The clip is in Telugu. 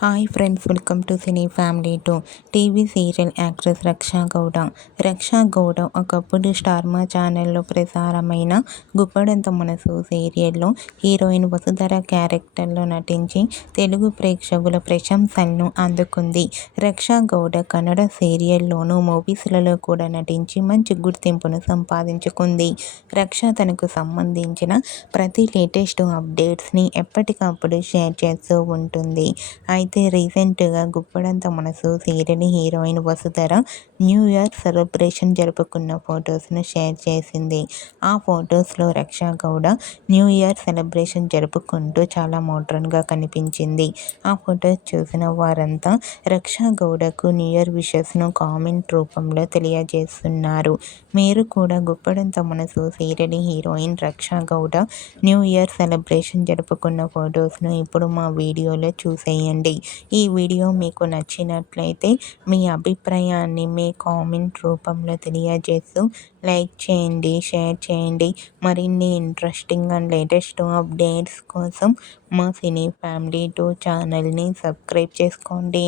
Hi friends, welcome to cine family 2. TV serial actress Raksha Gowda. Raksha Gowda ఒకప్పుడు స్టార్ మా ఛానల్లో ప్రసారమైన గుప్పడంత మనసు సీరియల్లో హీరోయిన్ వసుధర క్యారెక్టర్లో నటించి తెలుగు ప్రేక్షకుల ప్రశంసలను అందుకుంది. రక్షా గౌడ కన్నడ సీరియల్లోనూ, మూవీస్లలో కూడా నటించి మంచి గుర్తింపును సంపాదించుకుంది. రక్ష తనకు సంబంధించిన ప్రతి లేటెస్ట్ అప్డేట్స్ని ఎప్పటికప్పుడు షేర్ చేస్తూ ఉంటుంది. అయితే రీసెంట్గా గుప్పడంత మనసు serial heroine Vasudhara new year celebration జరుపుకున్న ఫొటోస్ను షేర్ చేసింది. ఆ ఫొటోస్లో రక్షా గౌడ న్యూ ఇయర్ సెలబ్రేషన్ జరుపుకుంటూ చాలా మోడ్రన్గా కనిపించింది. ఆ ఫొటోస్ చూసిన వారంతా రక్షా గౌడకు న్యూ ఇయర్ విషెస్ను కామెంట్ రూపంలో తెలియజేస్తున్నారు. మీరు కూడా గుప్పడంత మనసు సీరియల్ హీరోయిన్ రక్షా గౌడ న్యూ ఇయర్ సెలబ్రేషన్ జరుపుకున్న ఫొటోస్ను ఇప్పుడు మా వీడియోలో చూసేయండి. ఈ వీడియో మీకు నచ్చినట్లయితే మీ అభిప్రాయాన్ని మీ కామెంట్ రూపంలో తెలియజేస్తూ లైక్ చేయండి, షేర్ చేయండి. మరిన్ని ఇంట్రెస్టింగ్ అండ్ లేటెస్ట్ అప్డేట్స్ కోసం మా సినీ ఫ్యామిలీ 2 ఛానల్ని సబ్స్క్రైబ్ చేసుకోండి.